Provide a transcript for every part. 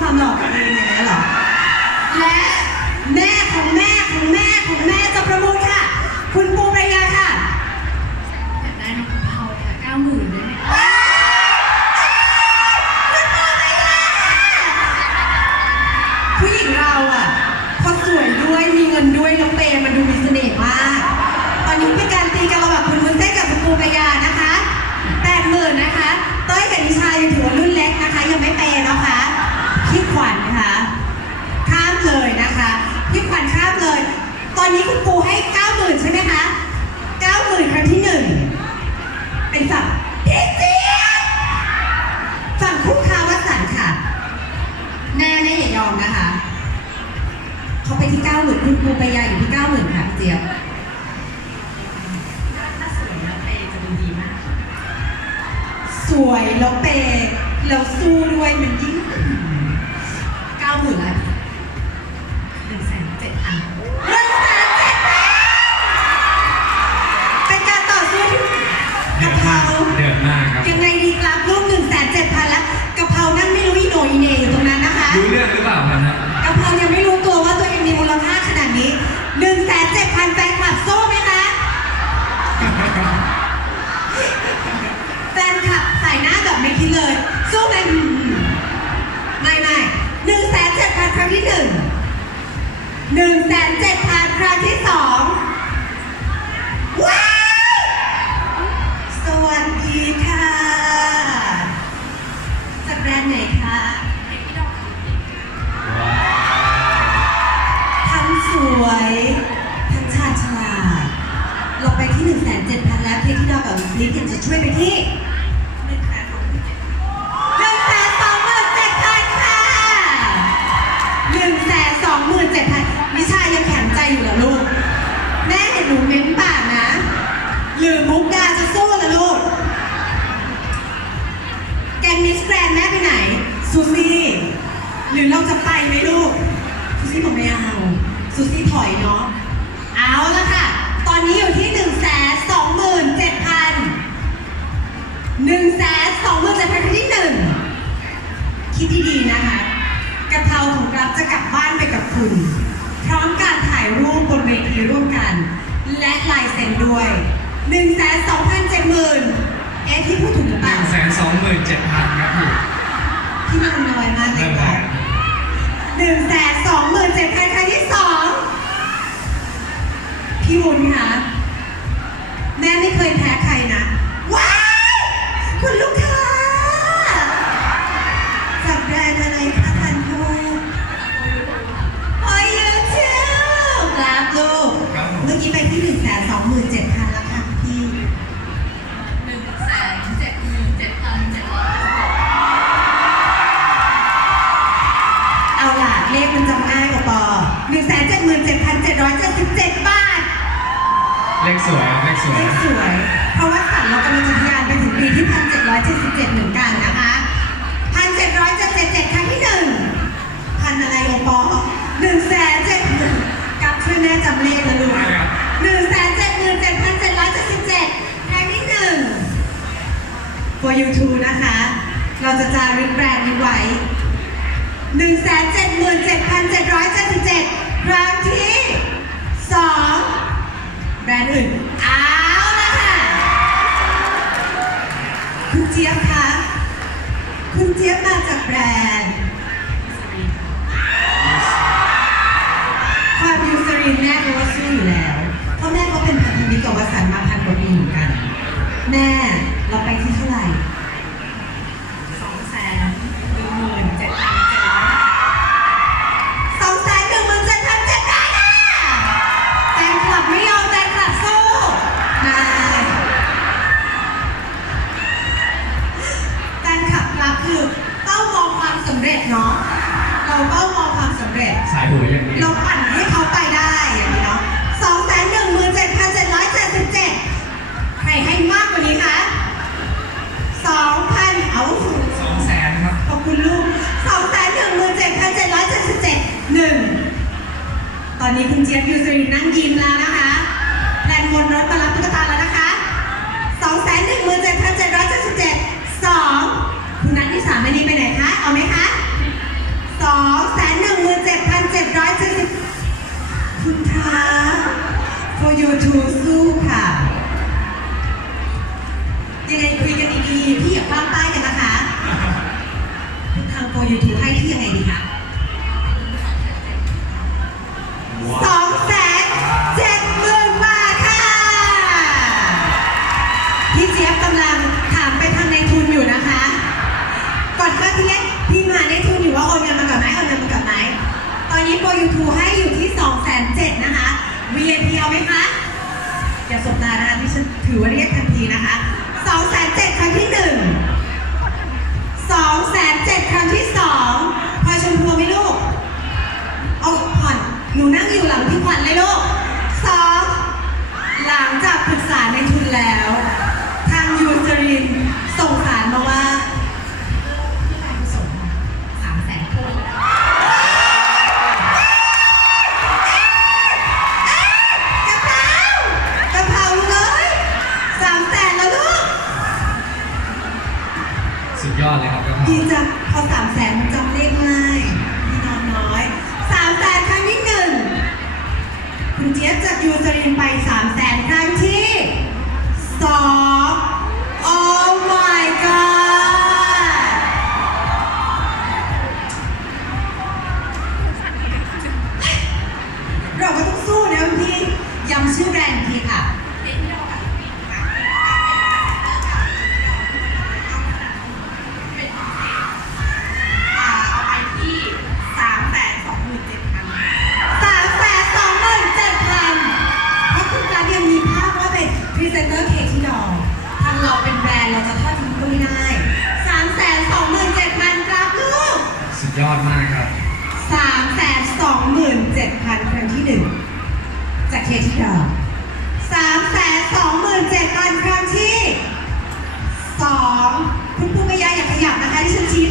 ความหล่อของเองอย่างนี้นเหรอ และแม่ของแม่ของแม่ของแม่จะประมูลค่ะ คุณปูปรายาค่ะ เก้าหมื่นคุณปูไปยาอยู่ที่เก้าหมื่นค่ะพี่เจี๊ยบถ้าสวยแล้วเปย์จะดูดีมาก สวยแล้วเปย์แล้วสู้ด้วยมันยิ่งเก้าหมื่นละหนึ่งแสนเจ็ดพันหนึ่งแสนเจ็ดพันเป็นการต่อสู้ที่เดืกะอดเพรามากเดือดมากครับ ยังไงดีครับลูกหนึ่งแสนเจ็ดพันแล้วกะเพรานั่งไม่รู้อีโหนอีเหน่อยู่ตรงนั้นนะคะ ซูซี่ หรือเราจะไปไหมลูก ซูซี่บอกไม่เอา ซูซี่ถอยเนาะ เอาละค่ะ ตอนนี้อยู่ที่1นึ่งแสนสองหมื่นเจ็ดพันหนึ่งแสนสองหมื่นเจ็ดพันที่หนึ่งคิดดีๆนะคะ กระเพราของรับจะกลับบ้านไปกับคุณ พร้อมการถ่ายรูปบนเวทีร่วมกัน และลายเซ็นด้วย1นึ่งแสนสองพันเจ็ดหมื่นเอ๊ะที่พูดถูกหรือเปล่านึ่งแสนสองหมื่นเจ็ดพันครับพี่ ที่มันน้อยมากเลเริ่ยมค่ะแล้วหนึ่งแสนสองหมื่นเจ็ดพันครั้งที่สองพี่วุ้นคะแม่ไม่เคยแพ้ สวยครับเลขสวย เลขสวย เพราะว่าสันเรากำลังจะทะยานไปถึงปีที่พันเจ็ดร้อยเจ็ดสิบเจ็ดเหมือนกันนะคะพันเจ็ดร้อยเจ็ดเจ็ดเจ็ดครั้งที่หนึ่งพันอะไรโอปอหนึ่งแสนเจ็ดหมื่นกับช่วยแม่จำเลขนะลูกได้ครับหนึ่งแสนเจ็ดหมื่นเจ็ดพันเจ็ดร้อยเจ็ดสิบเจ็ดครั้งที่หนึ่ง for you too นะคะ เราจะจารึกแบรนด์นี้ไว้หนึ่งแสนเจ็ดหมื่นเจ็ดพันเจ็ดร้อยเจ็ดสิบเจ็ดครั้งที่สองแบ รนด์อื่นเอาละค่ะคุณเจี๊ยบคะคุณเจี๊ยบมาจากแบรนด์ความยูสรีนแม่ก็ว่าสู้อยู่แล้ว เพราะแม่ก็เป็นพันธมิตรกับวสันต์มาพันกว่าปีเหมือนกัน แม่เราไปที่เท่าไหร่ นนี้คุณเจี๊ยบยูสรินนั่งยิ้มแล้ว สองแสนเจ็ดครั้งที่หนึ่งสองแสนเจ็ดครั้งที่สองพอยชมพูไหมลูก เอาขวัญหนูนั่งอยู่หลังพี่ขวัญเลยลูก คุณเจี๊ยบจากยูสรินไปสามแสนครั้งที่สอง Oh my god เราก็ต้องสู้นะคุณพี่ย้ำชื่อแบรนด์ ยอดมากครับสามแสนสองหมื่นเจ็ดพันครั้งที่หนึ่งจากเค้กที่ดองสามแสนสองหมื่นเจ็ดพันครั้งที่สองคุณผู้กยาอย่าขยับนะคะที่ฉันชี้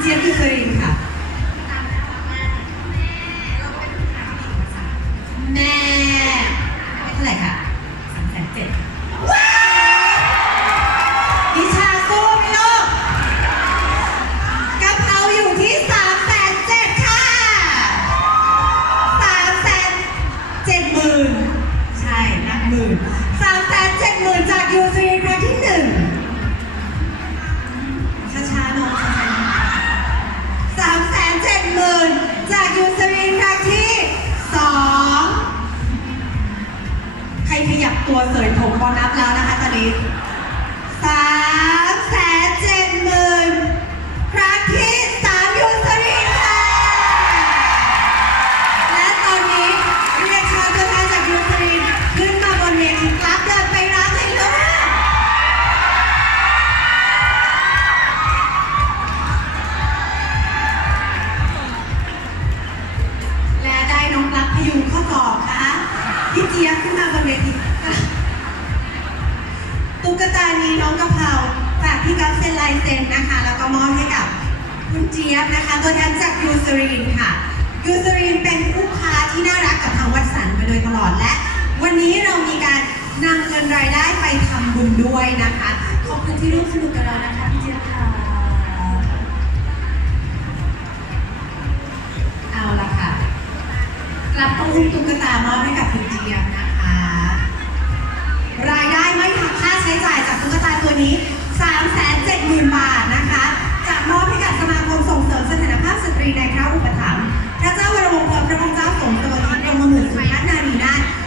คุณเจี๊ยบคือครินค่ะ ครขยับตัวเสยผมบอนับแล้วนะคะตอนนี้สามแสนเจ็ด เจี๊ยบนะคะ ตัวแทนจากยูซรีนค่ะยูซรีนเป็นลูกค้าที่น่ารักกับทางวัดสันมาโดยตลอดและ วันนี้เรามีการนำเงินรายได้ไปทำบุญด้วยนะคะ ขอบคุณที่ร่วมสนุกกับเรานะคะพี่เจี๊ยบค่ะ เอาละค่ะกลับต้องอุ้มตุ๊กตามอบให้กับคุณเจี๊ยบนะคะ รายได้ไม่หักค่าใช้จ่ายจากตุ๊กตาตัวนี้ 370,000 บาทนะคะ สตรีในพระอุปถัมภ์พระเจ้าวรวงศ์พระองค์เจ้าสมสวทิตกรมหมื่นสุทัศนารีนาถ